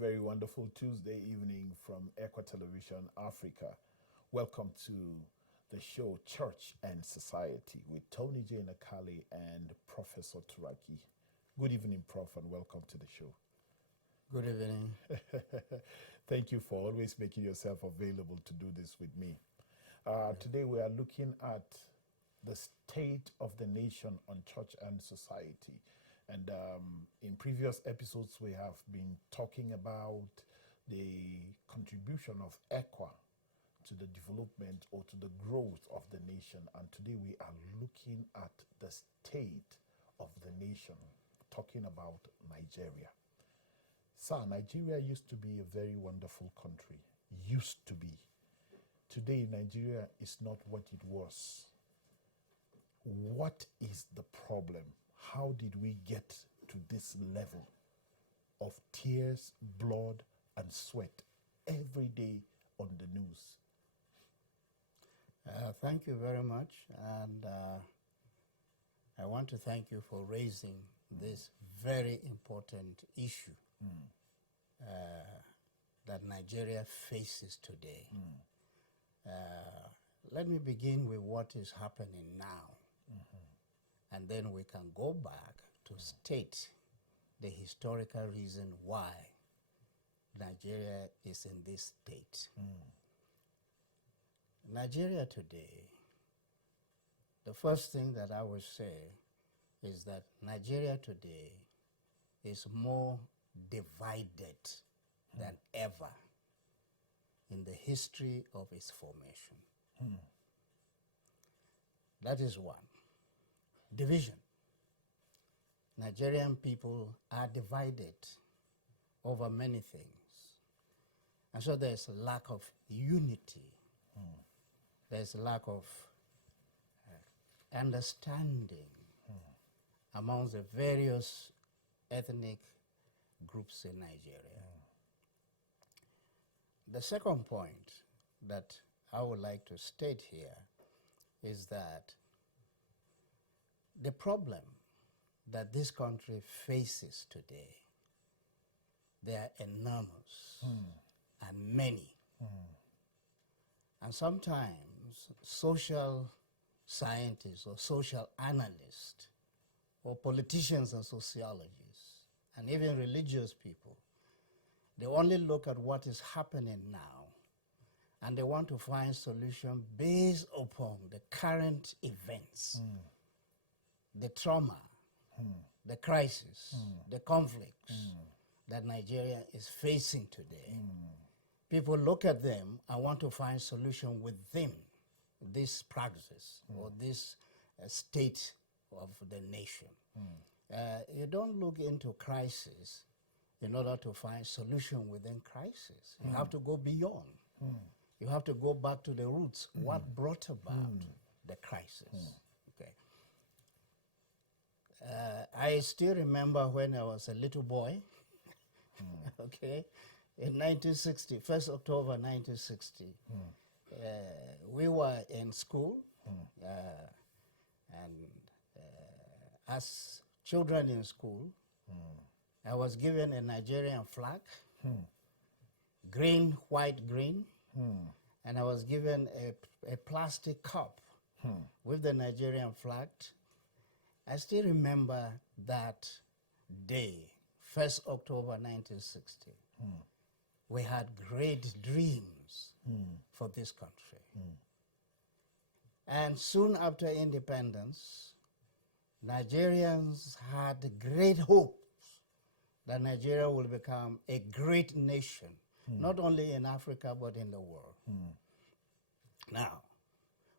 very wonderful Tuesday evening from ECWA Television Africa. Welcome to the show Church and Society with Tony J. Nakale and Professor Turaki. Good evening, Prof, and welcome to the show. Good evening. Thank you for always making yourself available to do this with me. Today we are looking at the state of the nation on church and society. And in previous episodes, we have been talking about the contribution of ECWA to the development or to the growth of the nation. And today we are looking at the state of the nation, talking about Nigeria. Sir, Nigeria used to be a very wonderful country. Used to be. Today, Nigeria is not what it was. What is the problem? How did we get to this level of tears, blood, and sweat every day on the news? Thank you very much. And I want to thank you for raising this very important issue that Nigeria faces today. Let me begin with what is happening now. And then we can go back to state the historical reason why Nigeria is in this state. Nigeria today, the first thing that I would say is that Nigeria today is more divided than ever in the history of its formation. That is one. Division. Nigerian people are divided over many things. And so there's a lack of unity. There's a lack of understanding amongst the various ethnic groups in Nigeria. The second point that I would like to state here is that the problem that this country faces today, they are enormous and many. And sometimes social scientists or social analysts or politicians and sociologists and even religious people, they only look at what is happening now and they want to find solutions based upon the current events. The trauma, the crisis, the conflicts that Nigeria is facing today. People look at them and want to find solution within this praxis or this state of the nation. You don't look into crisis in order to find solution within crisis. You have to go beyond. You have to go back to the roots. What brought about the crisis? Okay. I still remember when I was a little boy, okay, in 1960, 1st October 1960, we were in school, and as children in school, I was given a Nigerian flag, green, white, green, and I was given a plastic cup with the Nigerian flag. I still remember that day, 1st October 1960. We had great dreams for this country. And soon after independence, Nigerians had great hopes that Nigeria will become a great nation, not only in Africa, but in the world. Now,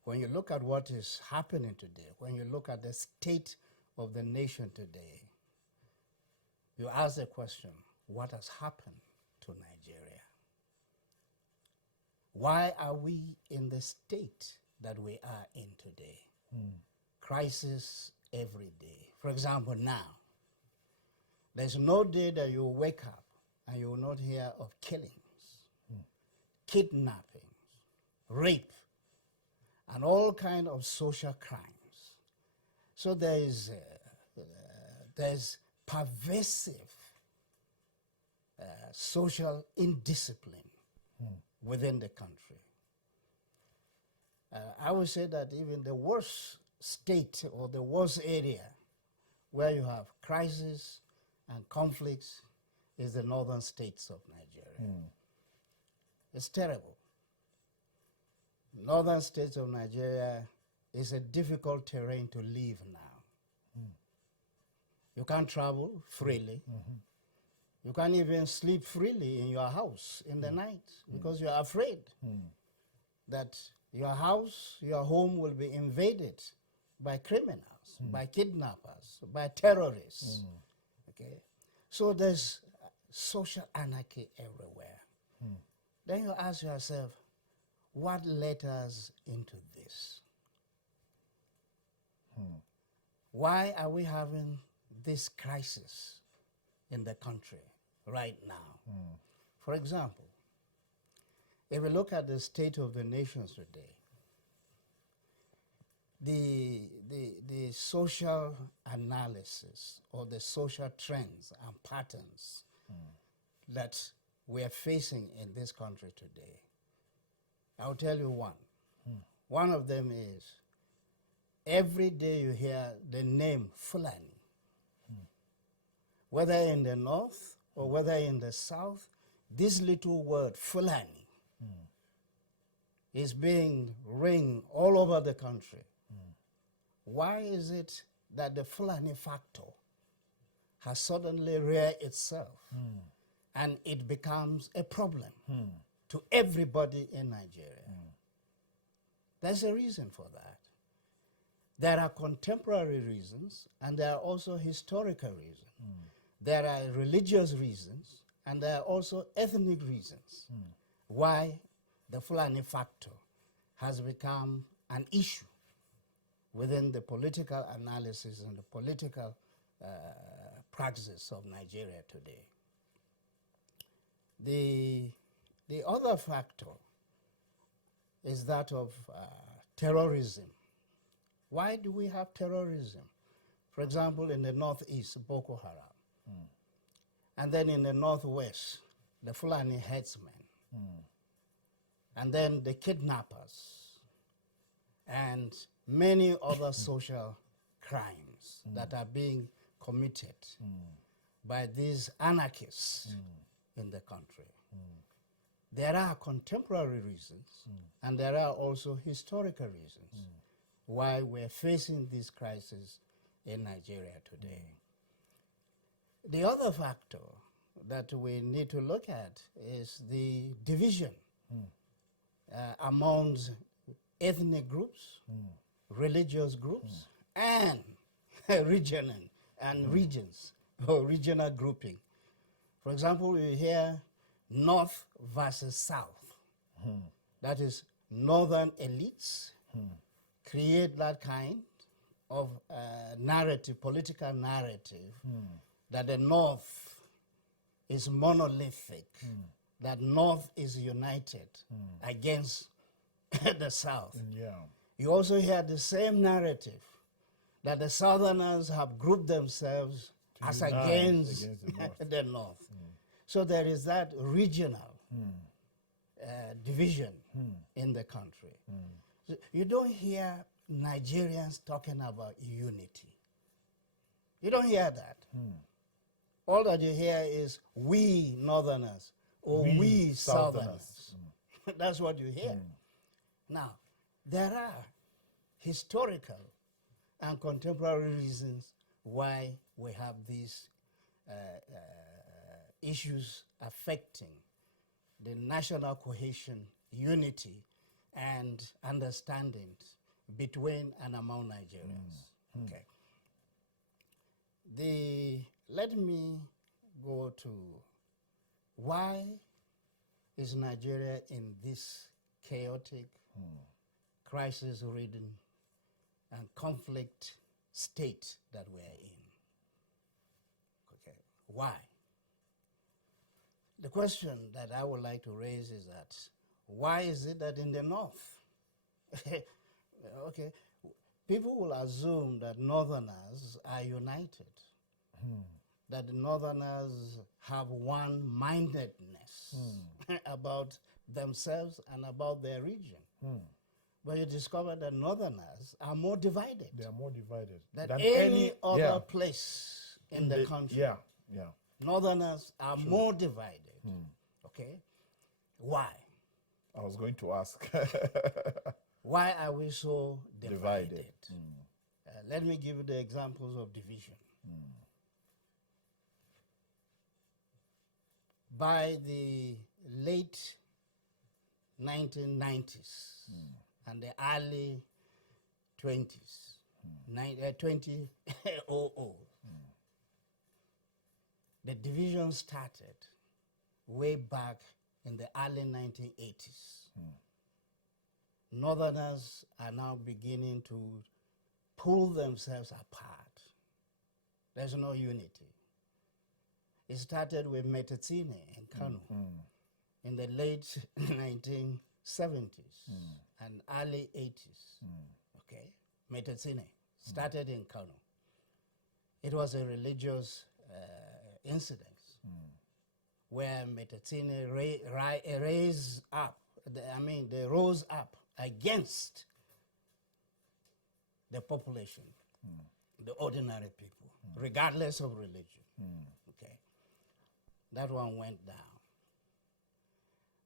when you look at what is happening today, when you look at the state of the nation today, you ask the question, what has happened to Nigeria? Why are we in the state that we are in today? Crisis every day. For example, now, there's no day that you wake up and you will not hear of killings, kidnappings, rape, and all kinds of social crimes. So there's pervasive social indiscipline within the country. I would say that even the worst state or the worst area where you have crisis and conflicts is the northern states of Nigeria. It's terrible. Northern states of Nigeria is a difficult terrain to live now. You can't travel freely. You can't even sleep freely in your house in the night because you're afraid that your house, your home will be invaded by criminals, by kidnappers, by terrorists. Okay? So there's social anarchy everywhere. Then you ask yourself, what led us into this? Why are we having this crisis in the country right now? For example, if we look at the state of the nations today, the social analysis or the social trends and patterns that we are facing in this country today, I'll tell you one. One of them is every day you hear the name Fulani, whether in the north or whether in the south, this little word Fulani is being ring all over the country. Why is it that the Fulani factor has suddenly reared itself and it becomes a problem to everybody in Nigeria? There's a reason for that. There are contemporary reasons and there are also historical reasons. There are religious reasons and there are also ethnic reasons why the Fulani factor has become an issue within the political analysis and the political practice of Nigeria today. The other factor is that of terrorism. Why do we have terrorism? For example, in the northeast, Boko Haram. And then in the northwest, the Fulani headsmen. And then the kidnappers. And many other social crimes that are being committed by these anarchists in the country. There are contemporary reasons and there are also historical reasons why we're facing this crisis in Nigeria today. The other factor that we need to look at is the division amongst ethnic groups, religious groups, and regional and regions or regional grouping. For example, you hear North versus South. That is, northern elites create that kind of narrative, political narrative, that the North is monolithic, that North is united against the South. You also hear the same narrative that the Southerners have grouped themselves as against the North. So there is that regional division in the country. So you don't hear Nigerians talking about unity. You don't hear that. All that you hear is we Northerners or we Southerners. That's what you hear. Now, there are historical and contemporary reasons why we have these issues affecting the national cohesion, unity, and understanding between and among Nigerians. Okay. Let me go to why is Nigeria in this chaotic, crisis-ridden, and conflict state that we are in. Okay, why? The question that I would like to raise is that, why is it that in the north, okay, people will assume that northerners are united, that the Northerners have one-mindedness about themselves and about their region. But you discover that Northerners are more divided. They are more divided Than any other place in the country. Yeah. Northerners are more divided. Okay? Why? I was going to ask. Why are we so divided? Divided. Let me give you the examples of division. By the late 1990s and the early 20s, 2000, the division started way back in the early 1980s. Northerners are now beginning to pull themselves apart. There's no unity. It started with Metetsine in Kano in the late 1970s and early 80s. Okay, Metetsine started in Kano. It was a religious incident where Metetsine raised up. They rose up against the population, the ordinary people, regardless of religion. Okay, that one went down.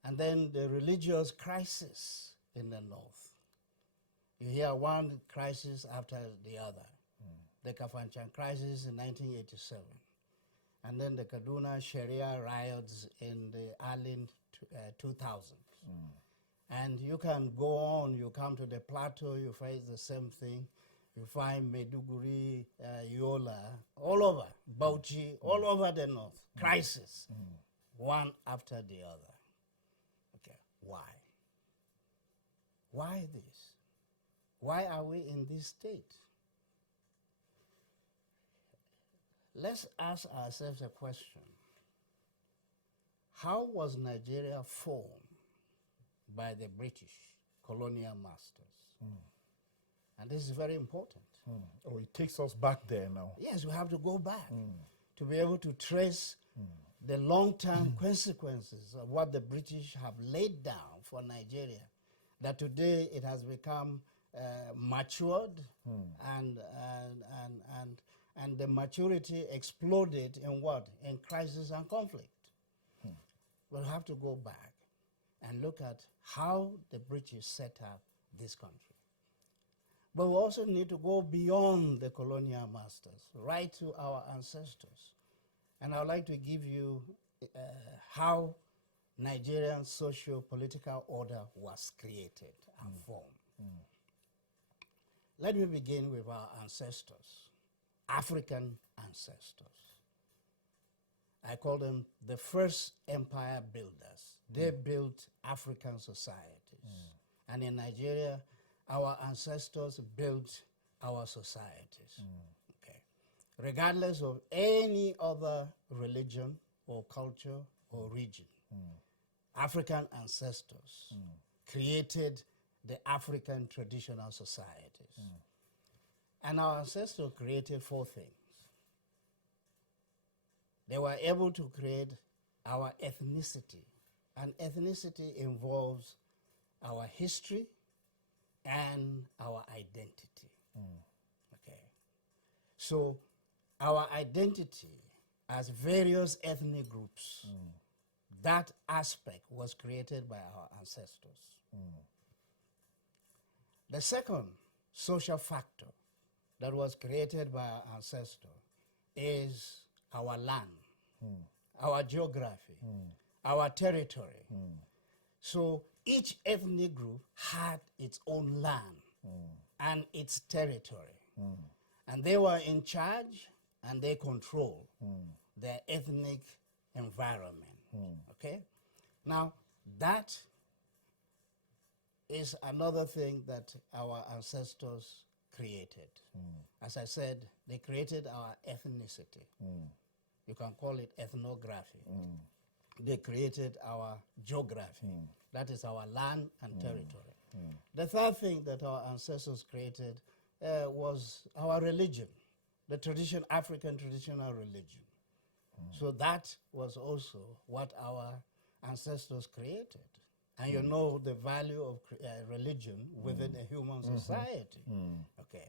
And then the religious crisis in the north. You hear one crisis after the other. The Kafanchan crisis in 1987. And then the Kaduna Sharia riots in the early 2000s. And you can go on, you come to the plateau, you face the same thing. You find Maiduguri, Yola, all over, Bauchi, all over the north. Crisis, one after the other. Okay, why? Why this? Why are we in this state? Let's ask ourselves a question. How was Nigeria formed by the British colonial masters? And this is very important. Oh, it takes us back there now. Yes, we have to go back to be able to trace the long-term consequences of what the British have laid down for Nigeria, that today it has become matured and the maturity exploded in what? In crisis and conflict. We'll have to go back and look at how the British set up this country. But we also need to go beyond the colonial masters, right to our ancestors. And I would like to give you how Nigerian socio-political order was created and formed. Let me begin with our ancestors, African ancestors. I call them the first empire builders. They built African societies. And in Nigeria, our ancestors built our societies. Okay. Regardless of any other religion or culture or region, African ancestors created the African traditional societies. And our ancestors created four things. They were able to create our ethnicity. And ethnicity involves our history and our identity. Okay. So our identity as various ethnic groups, that aspect was created by our ancestors. The second social factor that was created by our ancestor is our land, our geography, our territory. So each ethnic group had its own land and its territory. And they were in charge and they controlled their ethnic environment. Okay? Now, that is another thing that our ancestors created. As I said, they created our ethnicity. You can call it ethnography. They created our geography. That is our land and territory. The third thing that our ancestors created was our religion, the African traditional religion. So that was also what our ancestors created. And you know the value of religion within a human society. Okay.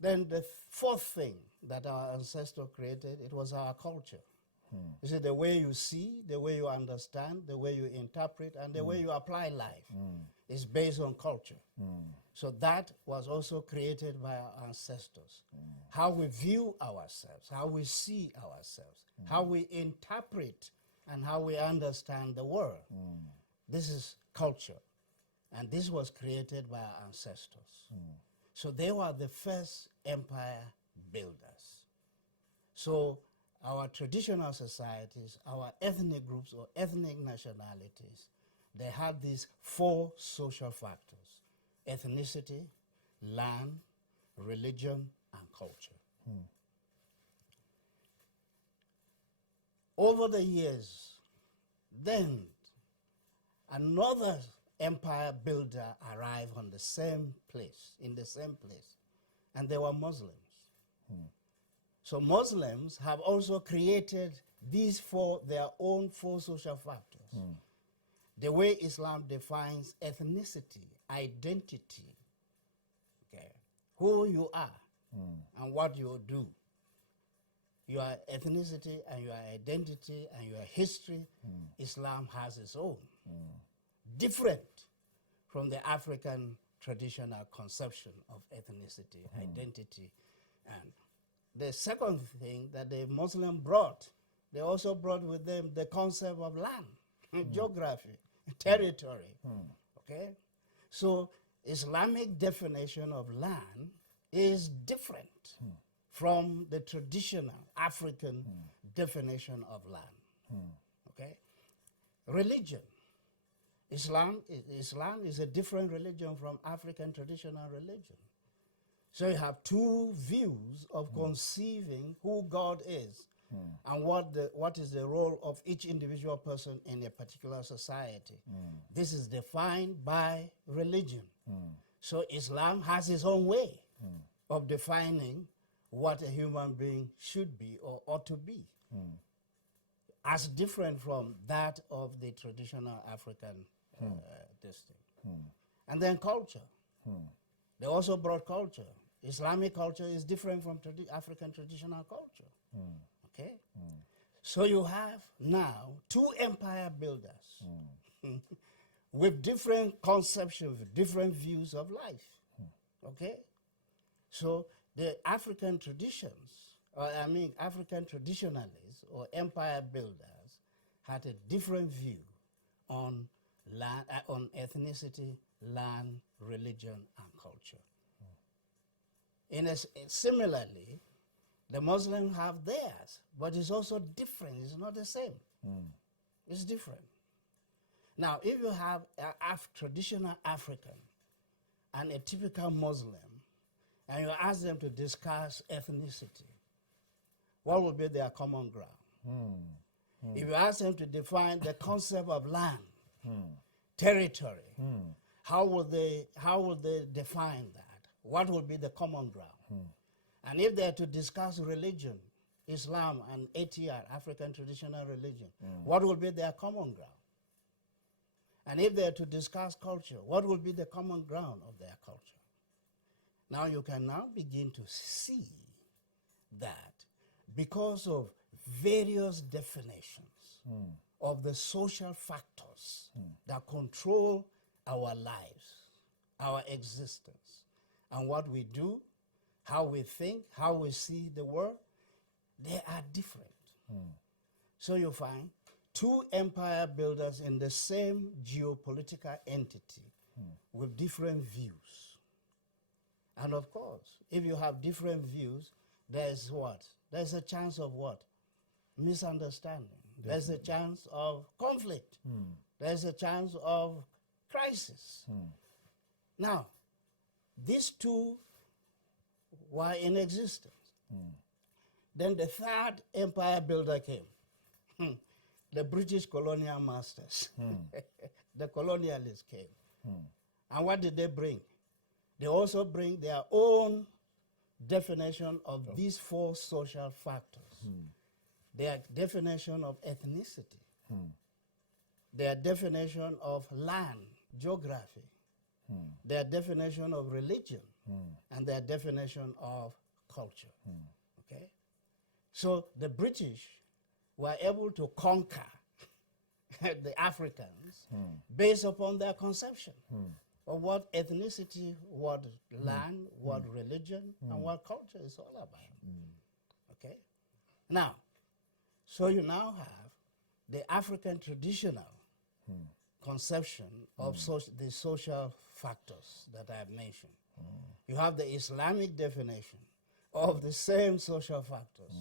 Then the fourth thing that our ancestor created, it was our culture. You see, the way you see, the way you understand, the way you interpret, and the way you apply life is based on culture. So that was also created by our ancestors. How we view ourselves, how we see ourselves, how we interpret, and how we understand the world. This is culture. And this was created by our ancestors. So they were the first empire builders. So our traditional societies, our ethnic groups or ethnic nationalities, they had these four social factors: ethnicity, land, religion, and culture. Over the years, then another empire builder arrived on the same place, in the same place, and they were Muslims. So Muslims have also created these their own four social factors. The way Islam defines ethnicity, identity, okay, who you are and what you do, your ethnicity and your identity and your history, Islam has its own. Different from the African traditional conception of ethnicity, identity. And the second thing that the Muslim brought, they also brought with them the concept of land, geography, territory. Okay? So Islamic definition of land is different from the traditional African definition of land. Okay? Religion. Islam is a different religion from African traditional religion. So you have two views of conceiving who God is and what is the role of each individual person in a particular society. This is defined by religion. So Islam has its own way of defining what a human being should be or ought to be, as different from that of the traditional African district. And then culture. They also brought culture. Islamic culture is different from African traditional culture. Okay? So you have now two empire builders with different conceptions, different views of life. Okay? So the African traditions, African traditionalists or empire builders had a different view on land, on ethnicity, land, religion, and culture. Similarly, the Muslims have theirs, but it's also different. It's not the same. It's different. Now, if you have a traditional African and a typical Muslim, and you ask them to discuss ethnicity, what will be their common ground? If you ask them to define the concept of land, territory, how will they define that? What will be the common ground? And if they're to discuss religion, Islam and ATR, African traditional religion, what will be their common ground? And if they're to discuss culture, what will be the common ground of their culture? Now you can now begin to see that because of various definitions of the social factors that control our lives, our existence, and what we do, how we think, how we see the world, they are different. So you find two empire builders in the same geopolitical entity with different views. And of course, if you have different views, there's what? There's a chance of what? Misunderstanding. Definitely. There's a chance of conflict. There's a chance of crisis. Now, these two were in existence. Then the third empire builder came. The British colonial masters. The colonialists came. And what did they bring? They also bring their own definition of these four social factors. their definition of ethnicity, their definition of land, geography, their definition of religion, and their definition of culture. Okay? So the British were able to conquer the Africans based upon their conception of what ethnicity, what land, what religion, and what culture is all about. Okay? Now, so you now have the African traditional conception of the social factors that I have mentioned. You have the Islamic definition of the same social factors.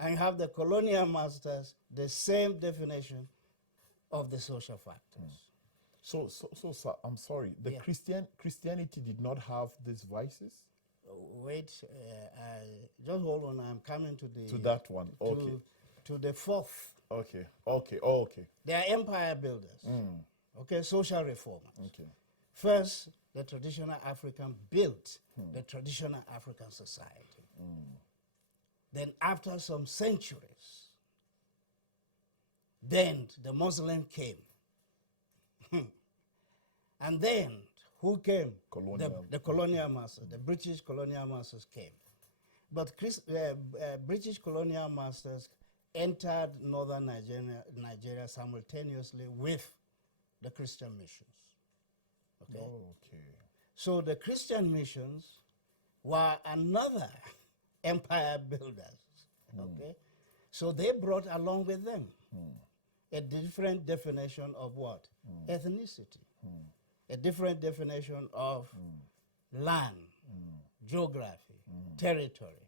And you have the colonial masters, the same definition of the social factors. So, sir, I'm sorry. The Christianity did not have these vices? Wait, just hold on. I'm coming to that one. Okay. To the fourth. Okay. Okay. Oh, okay. They are empire builders. Okay, social reformers. Okay. First, the traditional African built the traditional African society. Then after some centuries, then the Muslim came. And then who came? The colonial masters, the British colonial masters came. But British colonial masters entered northern Nigeria simultaneously with the Christian missions. Okay? Okay. So the Christian missions were another empire builders. Okay? So they brought along with them a different definition of what? Ethnicity. A different definition of land, geography, territory.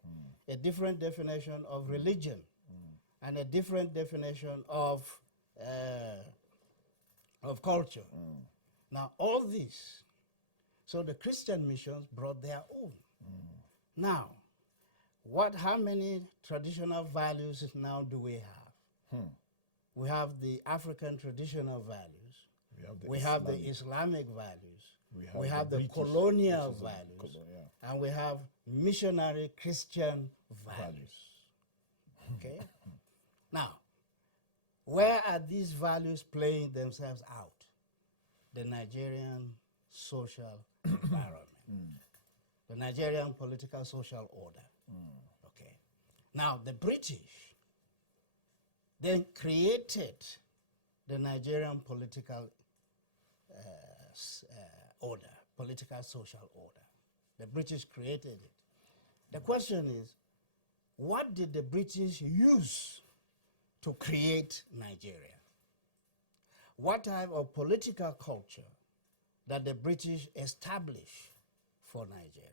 A different definition of religion. And a different definition of culture. Now, all this, so the Christian missions brought their own. Now, how many traditional values now do we have? We have the African traditional values. We have the Islamic values. We have the colonial values. And we have missionary Christian values. Okay? Now, where are these values playing themselves out? The Nigerian social environment. The Nigerian political social order. Okay. Now, the British then created the Nigerian political order, political social order. The British created it. The question is, what did the British use to create Nigeria? What type of political culture that the British established for Nigeria?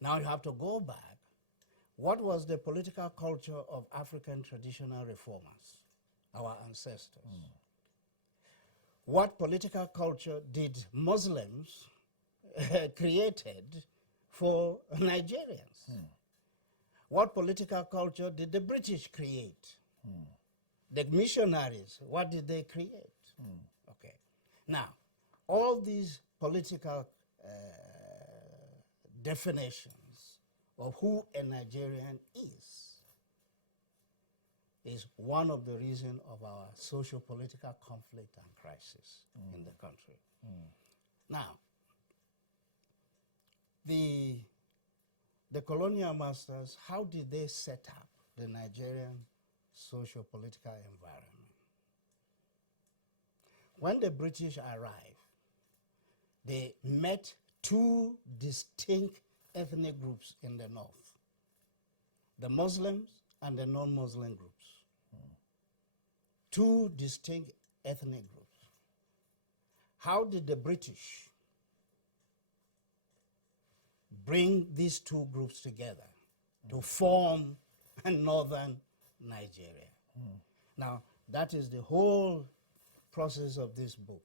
Now you have to go back. What was the political culture of African traditional reformers, our ancestors? What political culture did Muslims created for Nigerians? What political culture did the British create? The missionaries, what did they create? Okay. Now, all these political definitions of who a Nigerian is one of the reasons of our socio-political conflict and crisis in the country. Now, the colonial masters, how did they set up the Nigerian socio-political environment? When the British arrived, they met two distinct ethnic groups in the north, the Muslims and the non-Muslim groups. Two distinct ethnic groups. How did the British bring these two groups together to form a northern Nigeria? Now, that is the whole process of this book,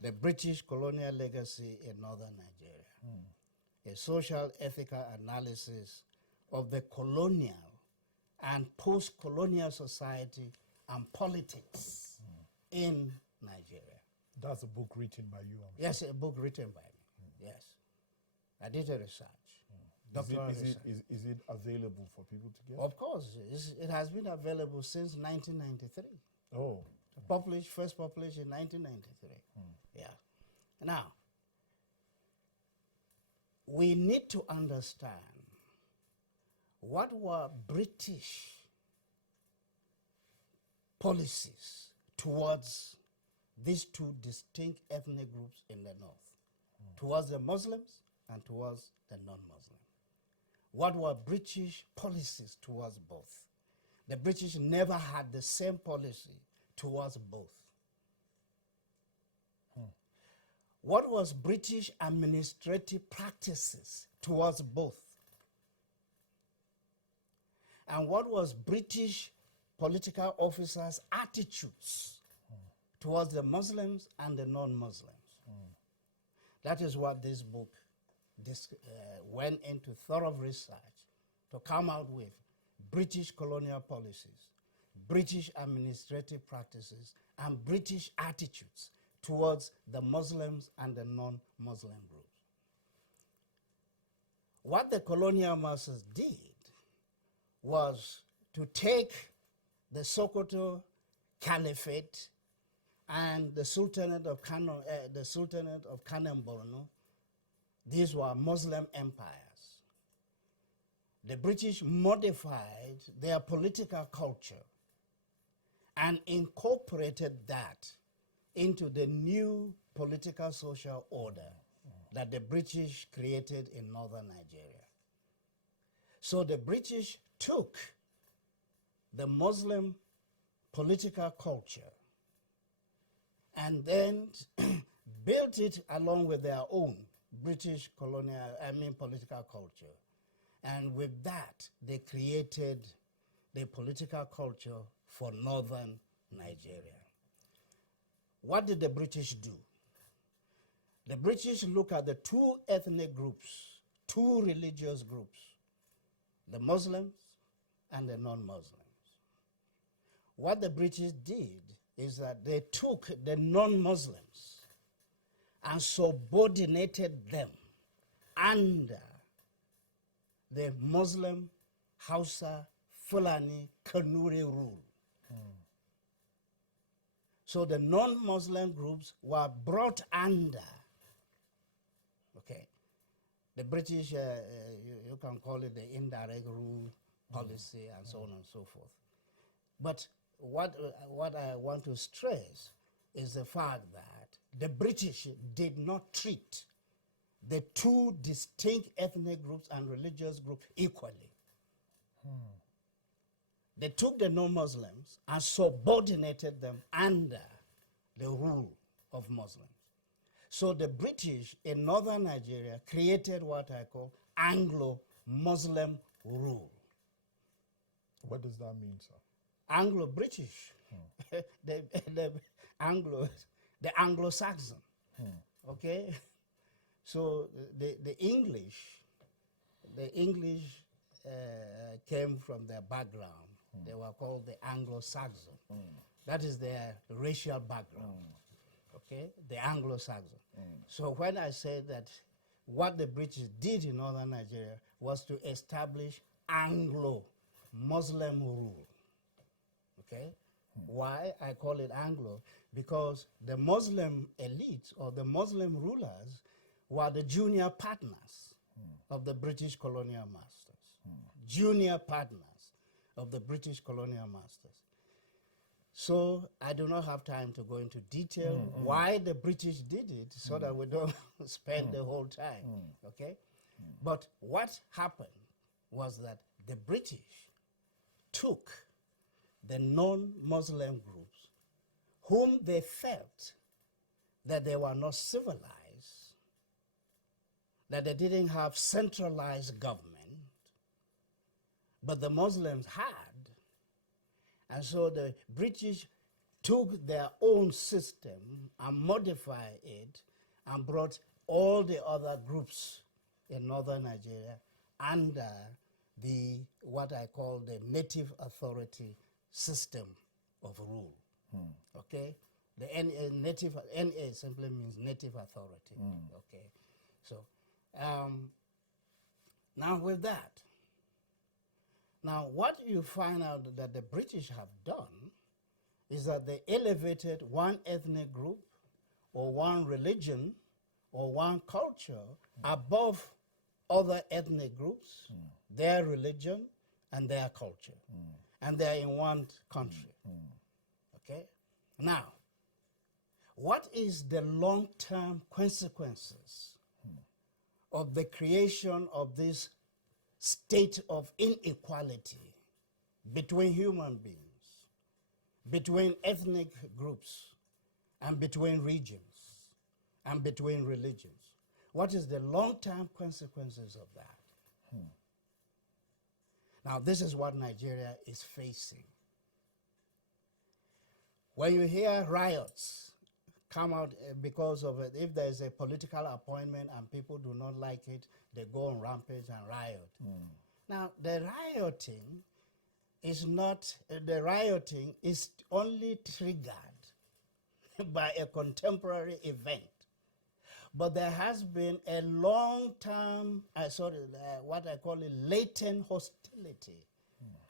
the British colonial legacy in northern Nigeria, a social ethical analysis of the colonial and post-colonial society and politics in Nigeria. That's a book written by you? Yes, a book written by me, yes. I did a research. Doctoral research. Is it available for people to get? Of course, it has been available since 1993. Oh. First published in 1993. Yeah. Now, we need to understand what were British policies towards these two distinct ethnic groups in the north, towards the Muslims and towards the non-Muslim. What were British policies towards both? The British never had the same policy towards both. What was British administrative practices towards both? And what was British political officers' attitudes towards the Muslims and the non-Muslims? That is what this book went into thorough research to come out with British colonial policies, British administrative practices, and British attitudes towards the Muslims and the non-Muslim groups. What the colonial masters did was to take the Sokoto Caliphate and the Sultanate of Kanem Borno. These were Muslim empires. The British modified their political culture and incorporated that into the new political social order that the British created in northern Nigeria. So the British took the Muslim political culture and then built it along with their own British political culture. And with that, they created the political culture for northern Nigeria. What did the British do? The British look at the two ethnic groups, two religious groups, the Muslims and the non-Muslims. What the British did is that they took the non-Muslims and subordinated them under the Muslim Hausa Fulani Kanuri rule. So the non-Muslim groups were brought under, okay, the British, you can call it the indirect rule policy and so on and so forth. But what I want to stress is the fact that the British did not treat the two distinct ethnic groups and religious groups equally. They took the non-Muslims and subordinated them under the rule of Muslims. So the British in northern Nigeria created what I call Anglo-Muslim rule. What does that mean, sir? Anglo-British, the Anglo-Saxon, okay? So the English came from their background. They were called the Anglo-Saxon. That is their racial background, okay? The Anglo-Saxon. So when I say that what the British did in northern Nigeria was to establish Anglo-Muslim rule, okay? Why I call it Anglo? Because the Muslim elites or the Muslim rulers were the junior partners of the British colonial masters. Junior partners of the British colonial masters. So I do not have time to go into detail why the British did it so that we don't spend the whole time, okay? But what happened was that the British took the non-Muslim groups whom they felt that they were not civilized, that they didn't have centralized government, but the Muslims had. And so the British took their own system and modified it and brought all the other groups in northern Nigeria under the, what I call the native authority system of rule, okay? The NA simply means native authority, okay? So Now with that, now what you find out that the British have done is that they elevated one ethnic group or one religion or one culture above other ethnic groups, their religion and their culture. And they are in one country. Okay? Now, what is the long-term consequences of the creation of this state of inequality between human beings, between ethnic groups, and between regions, and between religions? What is the long-term consequences of that? Now, this is what Nigeria is facing. When you hear riots come out because of it, if there's a political appointment and people do not like it, they go on rampage and riot. Now, the rioting is not, the rioting is only triggered by a contemporary event. But there has been a long-term, what I call a latent hostility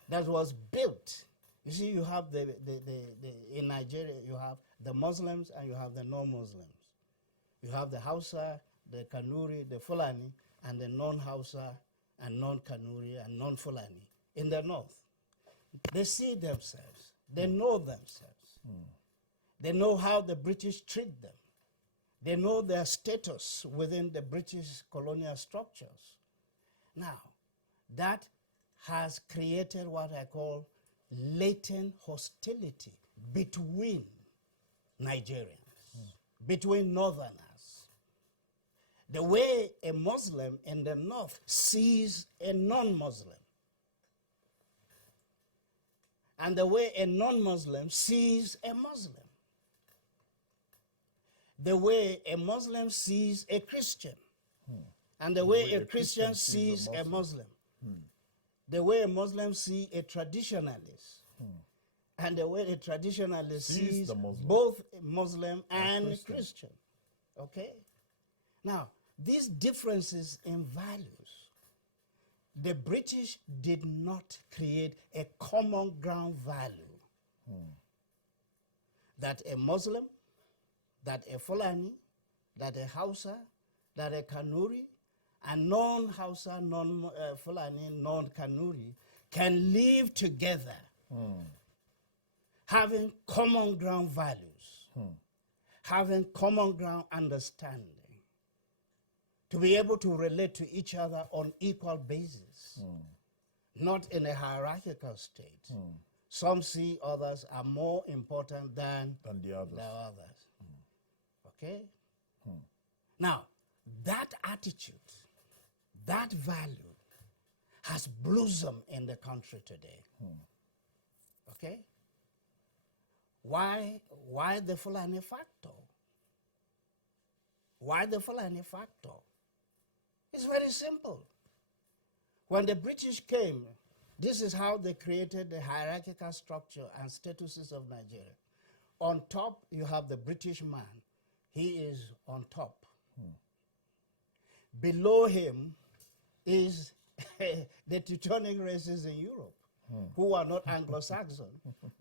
that was built. You see, you have in Nigeria, you have the Muslims and you have the non-Muslims. You have the Hausa, the Kanuri, the Fulani, and the non-Hausa and non-Kanuri and non-Fulani in the north. They see themselves. They know themselves. They know how the British treat them. They know their status within the British colonial structures. Now, that has created what I call latent hostility between Nigerians, between northerners. The way a Muslim in the north sees a non-Muslim, and the way a non-Muslim sees a Muslim. The way a Muslim sees a Christian, and the way a Christian sees a Muslim. The way a Muslim sees a traditionalist, and the way a traditionalist sees both Muslim and Christian. Okay? Now, these differences in values, the British did not create a common ground value that a Muslim, that a Fulani, that a Hausa, that a Kanuri, and non-Hausa, non-Fulani, non-Kanuri can live together, having common ground values, having common ground understanding, to be able to relate to each other on equal basis, not in a hierarchical state. Some see others are more important than the others. Okay? Now, that attitude, that value has blossomed in the country today. Okay? Why the Fulani factor? Why the Fulani factor? It's very simple. When the British came, this is how they created the hierarchical structure and statuses of Nigeria. On top, you have the British man. He is on top. Below him is the Teutonic races in Europe, who are not Anglo-Saxon,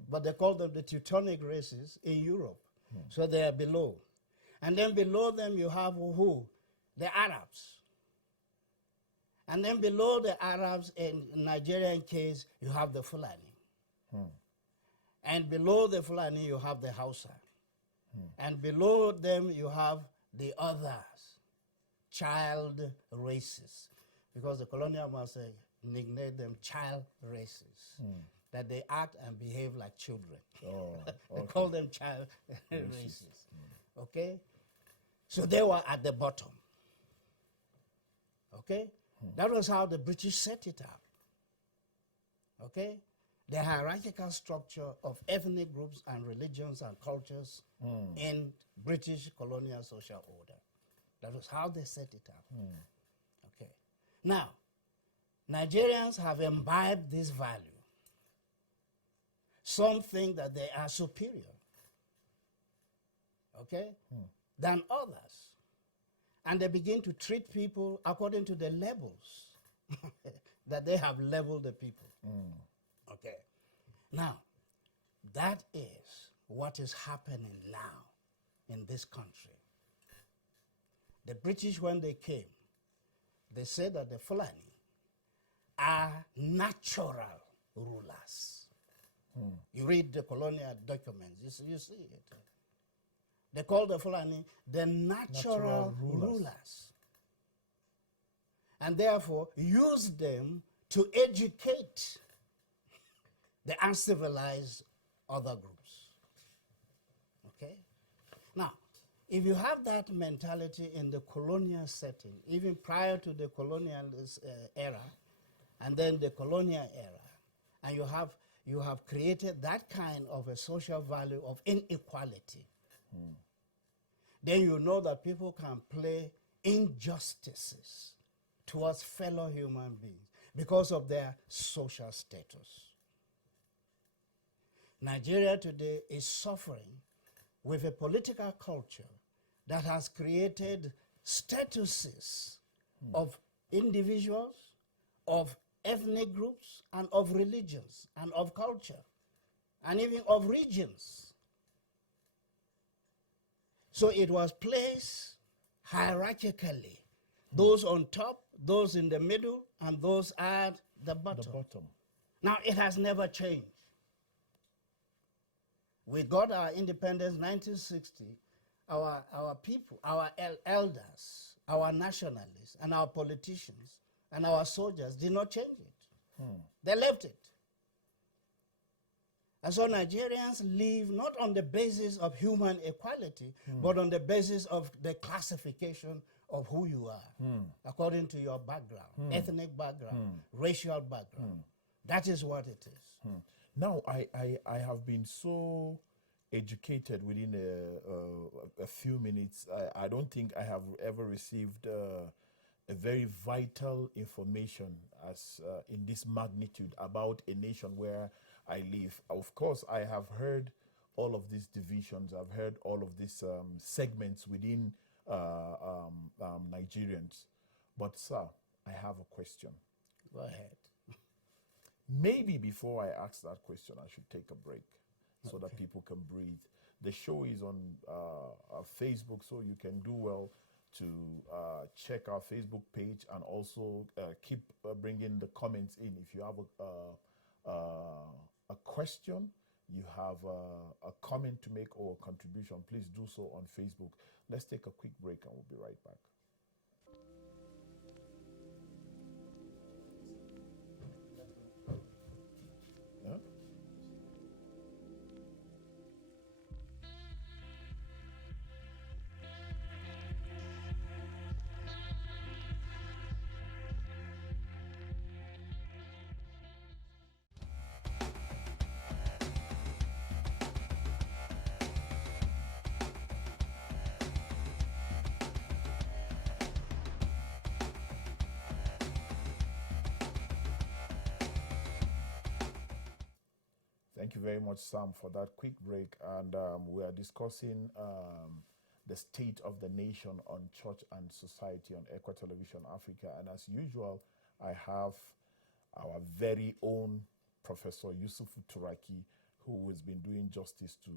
but they call them the Teutonic races in Europe. So they are below. And then below them you have who? The Arabs. And then below the Arabs, in Nigerian case, you have the Fulani. And below the Fulani, you have the Hausa. And below them, you have the others, child races. Because the colonial master nicknamed them child races, that they act and behave like children. They call them child races. Okay? So they were at the bottom. Okay? That was how the British set it up. Okay? The hierarchical structure of ethnic groups and religions and cultures in British colonial social order. That was how they set it up. Okay. Now, Nigerians have imbibed this value. Some think that they are superior, okay, than others. And they begin to treat people according to the levels that they have leveled the people. Okay. Now, that is what is happening now in this country. The British, when they came, they said that the Fulani are natural rulers. You read the colonial documents, you see it. They call the Fulani the natural rulers. And therefore use them to educate the uncivilized other groups. Okay? Now, if you have that mentality in the colonial setting, even prior to the colonial era, and then the colonial era, and you have created that kind of a social value of inequality, then you know that people can play injustices towards fellow human beings because of their social status. Nigeria today is suffering with a political culture that has created statuses of individuals, of ethnic groups, and of religions, and of culture, and even of regions. So it was placed hierarchically, those on top, those in the middle, and those at the bottom. Now, it has never changed. We got our independence in 1960. Our people, our elders, our nationalists, and our politicians, and our soldiers did not change it. They left it. And so Nigerians live not on the basis of human equality, but on the basis of the classification of who you are, according to your background, ethnic background, racial background. That is what it is. Now, I have been so educated within a few minutes. I don't think I have ever received a very vital information as in this magnitude about a nation where I live. Of course, I have heard all of these divisions. I've heard all of these segments within Nigerians. But, sir, I have a question. Go ahead. Maybe before I ask that question, I should take a break so that people can breathe. The show is on Facebook, so you can do well to check our Facebook page and also keep bringing the comments in. If you have a question, you have a comment to make or a contribution, please do so on Facebook. Let's take a quick break and we'll be right back. Thank you very much, Sam, for that quick break. And we are discussing the state of the nation on Church and Society on ECWA Television Africa. And as usual, I have our very own Professor Yusufu Turaki, who has been doing justice to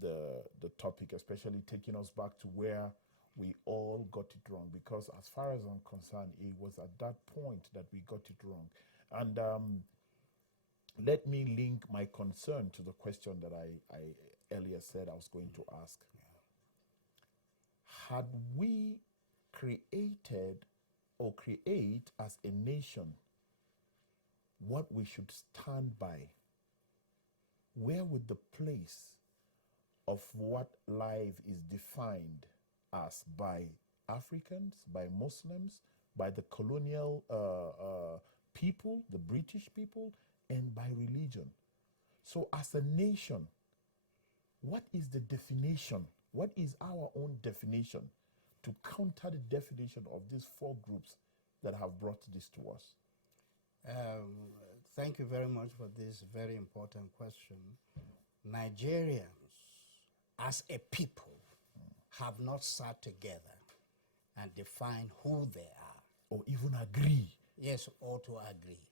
the topic, especially taking us back to where we all got it wrong. Because as far as I'm concerned, it was at that point that we got it wrong. And let me link my concern to the question that I earlier said I was going to ask. Had we created or create as a nation what we should stand by, where would the place of what life is defined as by Africans, by Muslims, by the colonial people, the British people, and by religion? So as a nation, what is the definition? What is our own definition to counter the definition of these four groups that have brought this to us? Thank you very much for this very important question. Nigerians, as a people, have not sat together and defined who they are. or even agree. Yes, or to agree.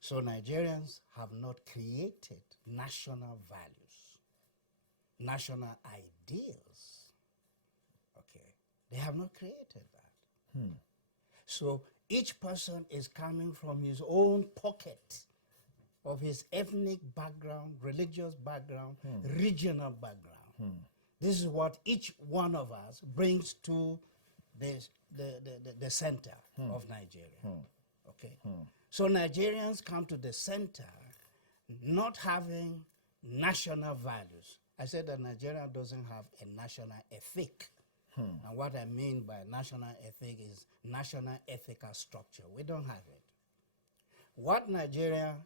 So Nigerians have not created national values, national ideals. Okay, they have not created that. So each person is coming from his own pocket of his ethnic background, religious background, regional background. This is what each one of us brings to the center of Nigeria. Okay. So Nigerians come to the center not having national values. I said that Nigeria doesn't have a national ethic. And what I mean by national ethic is national ethical structure. We don't have it. What Nigeria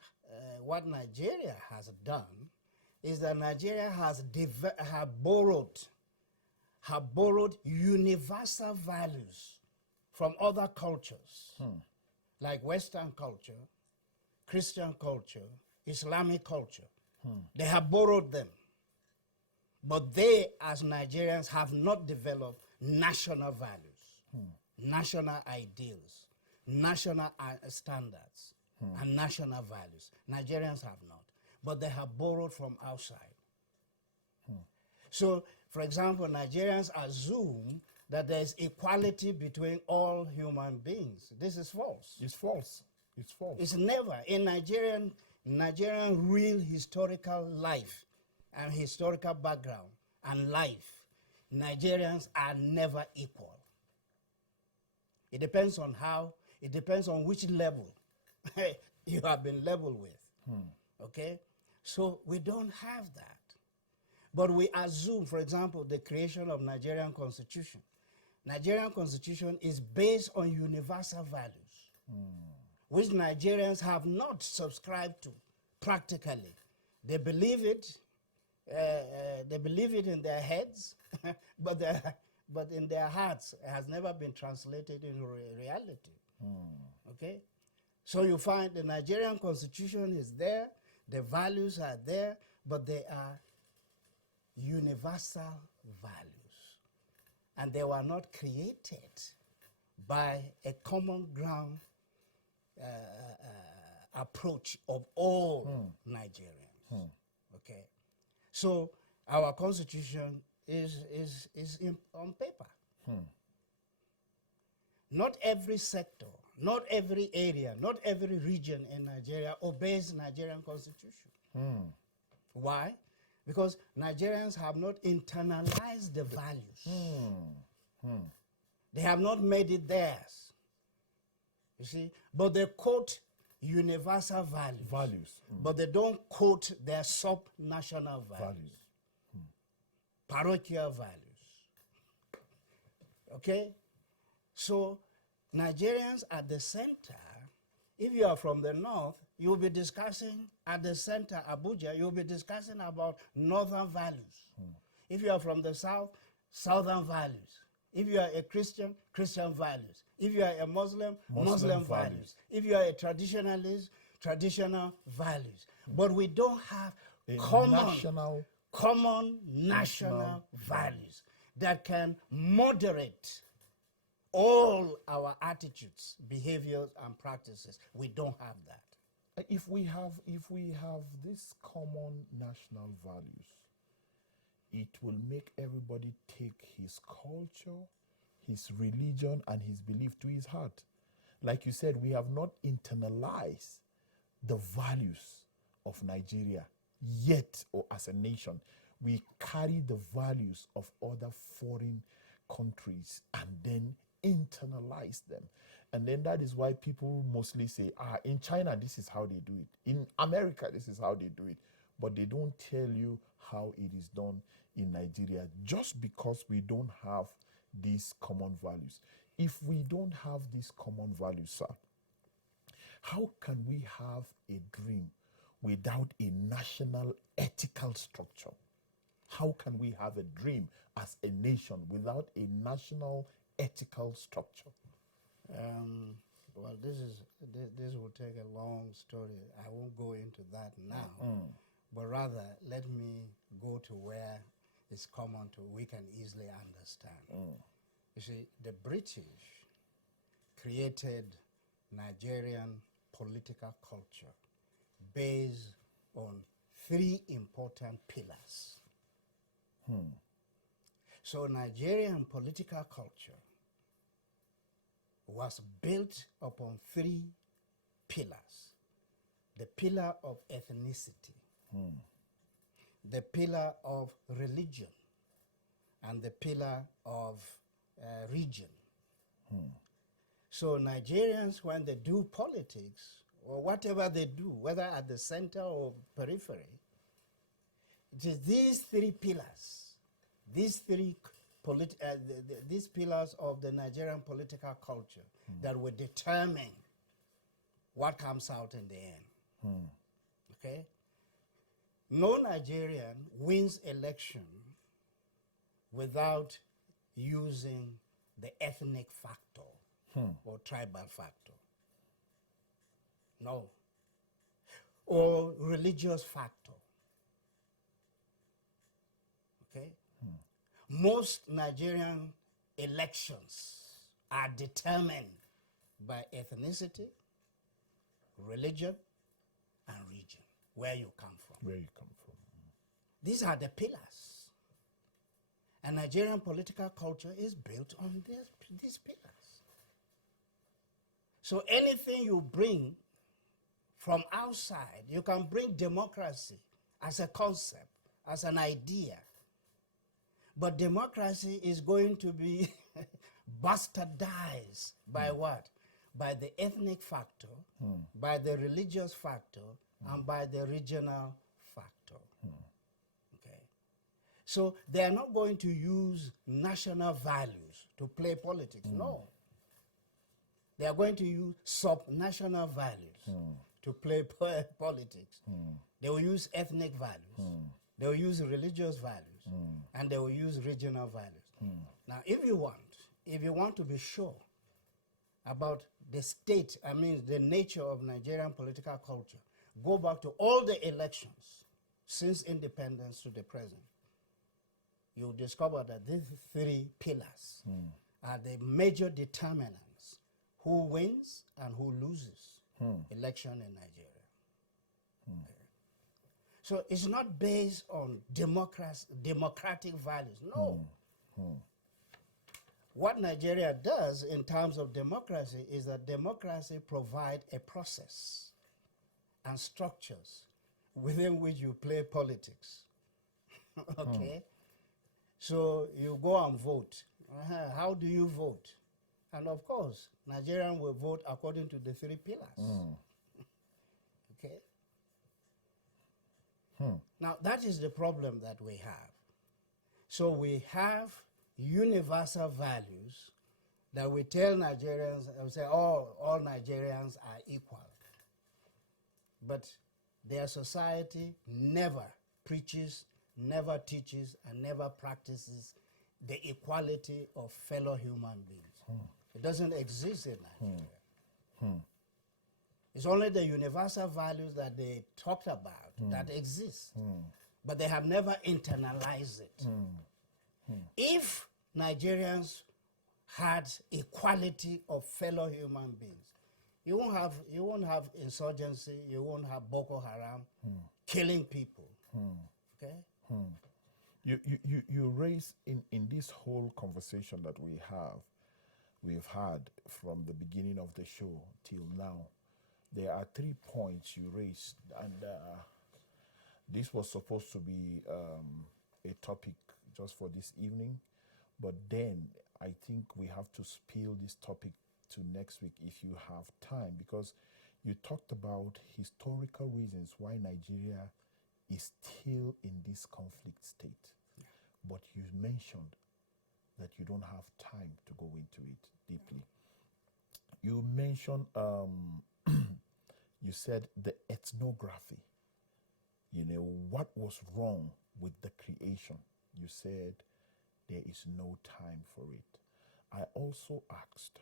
has done is that Nigeria has borrowed universal values from other cultures, like Western culture, Christian culture, Islamic culture. They have borrowed them. But they, as Nigerians, have not developed national values, national ideals, national standards, and national values. Nigerians have not. But they have borrowed from outside. So, for example, Nigerians assume that there is equality between all human beings. This is false. It's false. It's false. It's never. In Nigerian real historical life and historical background and life, Nigerians are never equal. It depends on which level you have been leveled with. Okay? So we don't have that. But we assume, for example, the creation of Nigerian Constitution. Nigerian Constitution is based on universal values, which Nigerians have not subscribed to practically. They believe it. They believe it in their heads, but in their hearts, it has never been translated into reality. Okay? So you find the Nigerian Constitution is there, the values are there, but they are universal values. And they were not created by a common ground approach of all Nigerians. Okay? So our constitution is on paper. Not every sector, not every area, not every region in Nigeria obeys Nigerian constitution. Why? Because Nigerians have not internalized the values. They have not made it theirs. You see? But they quote universal values. But they don't quote their sub-national values. Parochial values. Okay? So Nigerians at the center, if you are from the north, you'll be discussing at the center, Abuja, you'll be discussing about northern values. If you are from the south, southern values. If you are a Christian, Christian values. If you are a Muslim, Muslim values. If you are a traditionalist, traditional values. But we don't have common national values that can moderate all our attitudes, behaviors, and practices. We don't have that. If we have these common national values, it will make everybody take his culture, his religion, and his belief to his heart. Like you said, we have not internalized the values of Nigeria yet, or as a nation. We carry the values of other foreign countries and then internalize them. And then that is why people mostly say, in China, this is how they do it. In America, this is how they do it. But they don't tell you how it is done in Nigeria, just because we don't have these common values. If we don't have these common values, sir, how can we have a dream without a national ethical structure? How can we have a dream as a nation without a national ethical structure? Well, this will take a long story. I won't go into that now, but rather let me go to where it's common to we can easily understand. You see, the British created Nigerian political culture based on three important pillars. So Nigerian political culture was built upon three pillars. The pillar of ethnicity, the pillar of religion, and the pillar of region. So Nigerians, when they do politics, or whatever they do, whether at the center or periphery, it is these three pillars, these pillars of the Nigerian political culture that will determine what comes out in the end. Okay? No Nigerian wins election without using the ethnic factor or tribal factor. No. Or religious factor. Okay? Most Nigerian elections are determined by ethnicity, religion, and region, where you come from. Where you come from. These are the pillars. And Nigerian political culture is built on these pillars. So anything you bring from outside, you can bring democracy as a concept, as an idea. But democracy is going to be bastardized by what? By the ethnic factor, by the religious factor, and by the regional factor. Okay. So they are not going to use national values to play politics. No. They are going to use sub-national values to play politics. They will use ethnic values. They will use religious values. And they will use regional values. Now, if you want to be sure about the state, I mean the nature of Nigerian political culture, go back to all the elections since independence to the present. You'll discover that these three pillars are the major determinants who wins and who loses election in Nigeria. Okay. So it's not based on democratic values. No. What Nigeria does in terms of democracy is that democracy provides a process and structures within which you play politics. Okay? So you go and vote. How do you vote? And of course, Nigerians will vote according to the three pillars. Okay? Now, that is the problem that we have. So we have universal values that we tell Nigerians, and we say, oh, all Nigerians are equal. But their society never preaches, never teaches, and never practices the equality of fellow human beings. It doesn't exist in Nigeria. It's only the universal values that they talked about that exist, but they have never internalized it. If Nigerians had equality of fellow human beings, you won't have insurgency, you won't have Boko Haram killing people. Okay? You raise in this whole conversation that we've had from the beginning of the show till now, there are 3 points you raised, and this was supposed to be a topic just for this evening, but then I think we have to spill this topic to next week if you have time, because you talked about historical reasons why Nigeria is still in this conflict state, but you mentioned that you don't have time to go into it deeply. You mentioned you said the ethnography, what was wrong with the creation. You said there is no time for it. I also asked,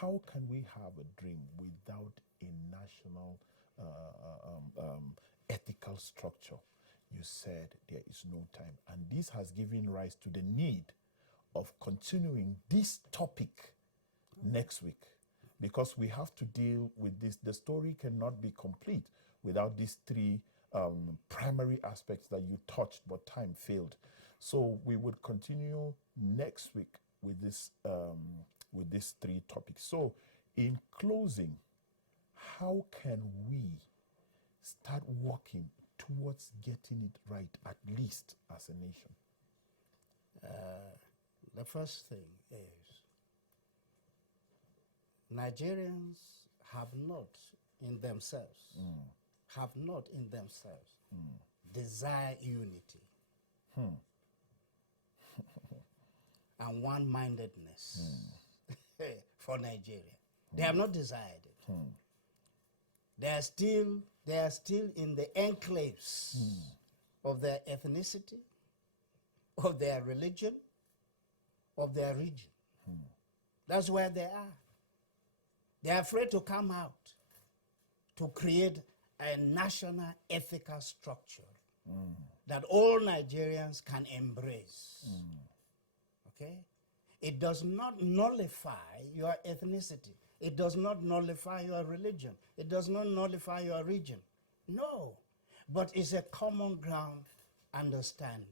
how can we have a dream without a national ethical structure? You said there is no time. And this has given rise to the need of continuing this topic next week. because we have to deal with this. The story cannot be complete without these three primary aspects that you touched, but time failed. So we would continue next week with these three topics. So in closing, how can we start working towards getting it right, at least as a nation? The first thing is Nigerians have not in themselves desire unity and one-mindedness for Nigeria. They have not desired it. They are still in the enclaves of their ethnicity, of their religion, of their region. That's where they are. They are afraid to come out to create a national ethical structure that all Nigerians can embrace. Okay? It does not nullify your ethnicity. It does not nullify your religion. It does not nullify your region. No. But it's a common ground understanding.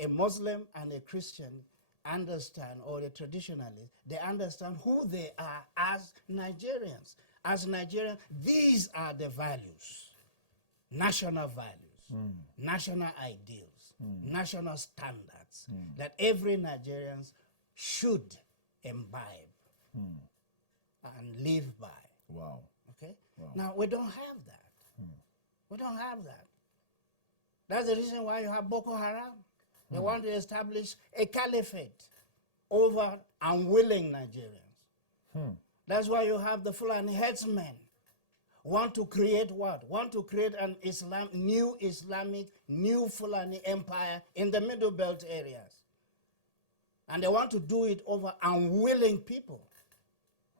A Muslim and a Christian understand, or a traditionalist, they understand who they are as Nigerians. As Nigerians, these are the values, national values, national ideals, national standards that every Nigerian should imbibe and live by. Wow. Okay? Wow. Now, we don't have that. We don't have that. That's the reason why you have Boko Haram. They want to establish a caliphate over unwilling Nigerians. That's why you have the Fulani headsmen. Want to create what? Want to create an new Islamic, new Fulani empire in the Middle Belt areas. And they want to do it over unwilling people.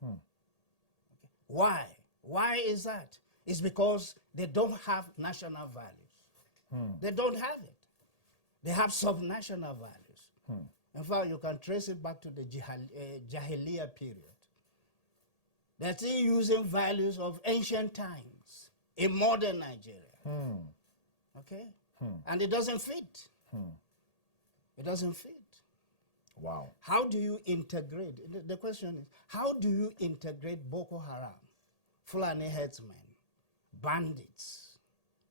Okay. Why? Why is that? It's because they don't have national values. They don't have it. They have subnational values. In fact, you can trace it back to the Jahiliyyah period. They're still using values of ancient times in modern Nigeria. Okay? And it doesn't fit. It doesn't fit. Wow. How do you integrate? The question is, how do you integrate Boko Haram, Fulani headsmen, bandits,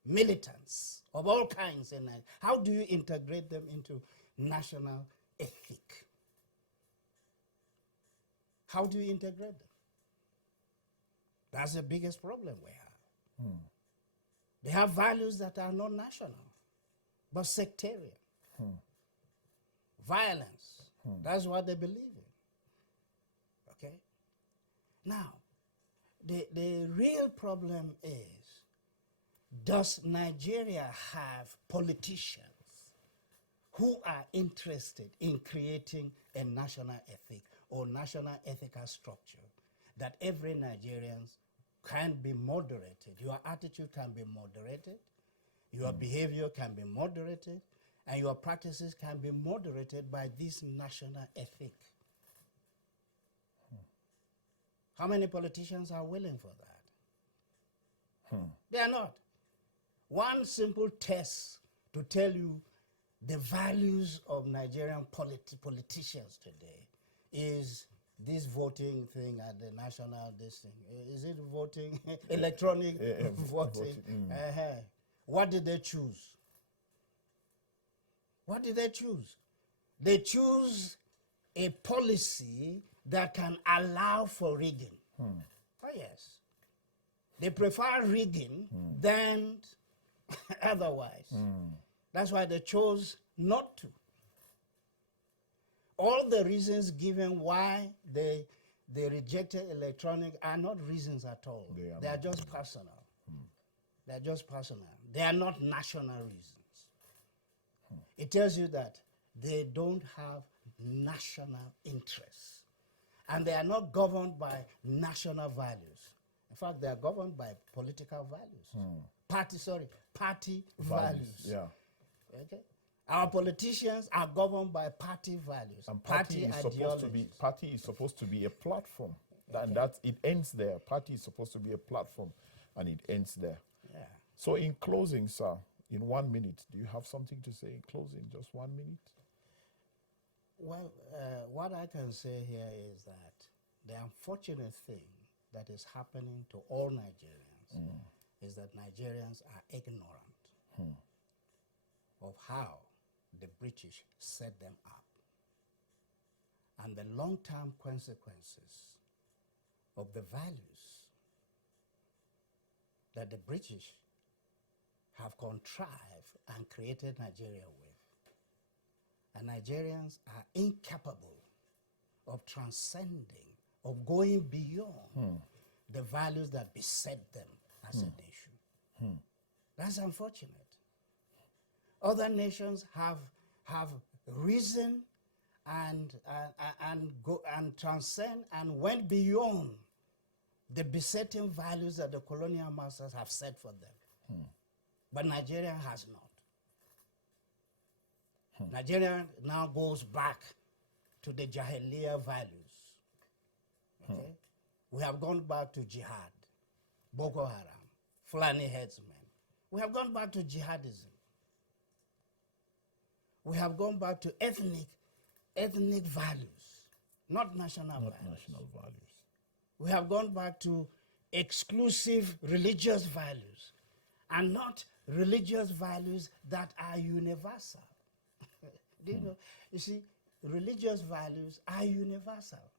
militants of all kinds in Nigeria? How do you integrate them into national ethic? How do you integrate them? That's the biggest problem we have. They have values that are not national, but sectarian. Violence. That's what they believe in. Okay? Now, the real problem is, does Nigeria have politicians who are interested in creating a national ethic or national ethical structure that every Nigerian can be moderated? Your attitude can be moderated, your behavior can be moderated, and your practices can be moderated by this national ethic. How many politicians are willing for that? They are not. One simple test to tell you the values of Nigerian politicians today is this voting thing at the national, this thing. Is it voting, electronic voting? What did they choose? What did they choose? They choose a policy that can allow for rigging. Oh, yes. They prefer rigging than otherwise. That's why they chose not to. All the reasons given why they rejected electronic are not reasons at all. They are just personal. They are just personal. They are not national reasons. It tells you that they don't have national interests. And they are not governed by national values. In fact, they are governed by political values. Party values. Yeah. Okay? Our politicians are governed by party values. And party is ideologies. party is supposed to be a platform. And that it ends there. Party is supposed to be a platform, and it ends there. Yeah. So in closing, sir, in 1 minute, do you have something to say in closing? Just 1 minute? Well, what I can say here is that the unfortunate thing that is happening to all Nigerians is that Nigerians are ignorant of how the British set them up and the long-term consequences of the values that the British have contrived and created Nigeria with. And Nigerians are incapable of transcending, of going beyond the values that beset them as a nation. That's unfortunate. Other nations have risen and transcend and went beyond the besetting values that the colonial masters have set for them. But Nigeria has not. Nigeria now goes back to the Jahiliya values. Okay? We have gone back to jihad, Boko Haram, Fulani headsmen. We have gone back to jihadism. We have gone back to ethnic values, not national values. Not national values. We have gone back to exclusive religious values and not religious values that are universal. Do you know? You see, religious values are universal.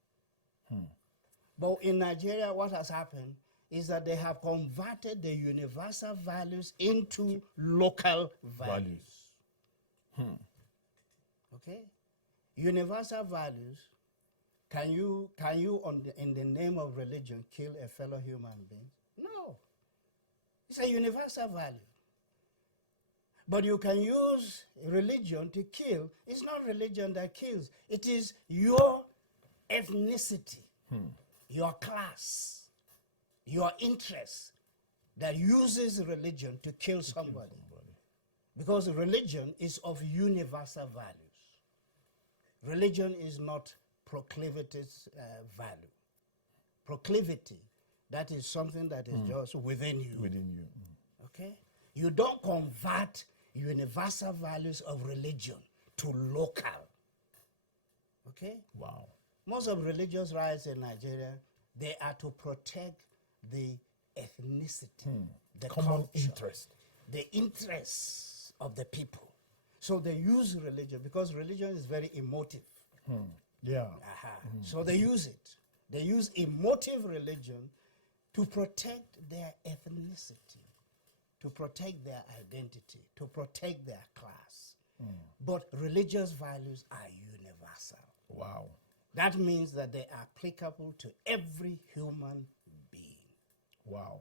But in Nigeria, what has happened is that they have converted the universal values into local values. Okay? Universal values, can you in the name of religion kill a fellow human being? No. It's a universal value. But you can use religion to kill. It's not religion that kills. It is your ethnicity, your class, your interest that uses religion to kill somebody. Because religion is of universal values. Religion is not proclivity's value. Proclivity, that is something that is just within you. Within you. Okay? You don't convert universal values of religion to local. Okay? Wow. Most of religious rights in Nigeria, they are to protect the ethnicity, the common culture, interest, the interests of the people. So they use religion because religion is very emotive. Yeah. So they use it. They use emotive religion to protect their ethnicity, to protect their identity, to protect their class. But religious values are universal. Wow. That means that they are applicable to every human being. Wow.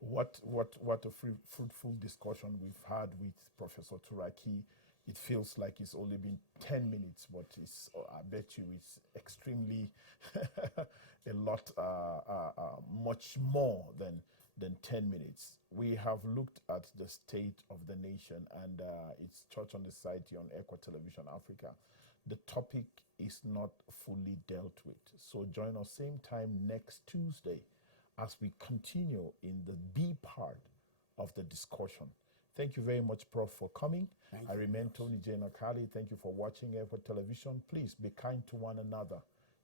What a fruitful discussion we've had with Professor Turaki. It feels like it's only been 10 minutes, but it's, I bet you it's extremely a lot, much more than 10 minutes. We have looked at the state of the nation and its Churchandsociety on ECWA Television Africa. The topic is not fully dealt with. So join us same time next Tuesday as we continue in the B part of the discussion. Thank you very much, Prof, for coming. I remain Tony J. Nakale. Thank you for watching ECWA Television. Please be kind to one another.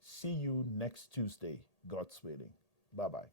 See you next Tuesday, God's willing. Bye-bye.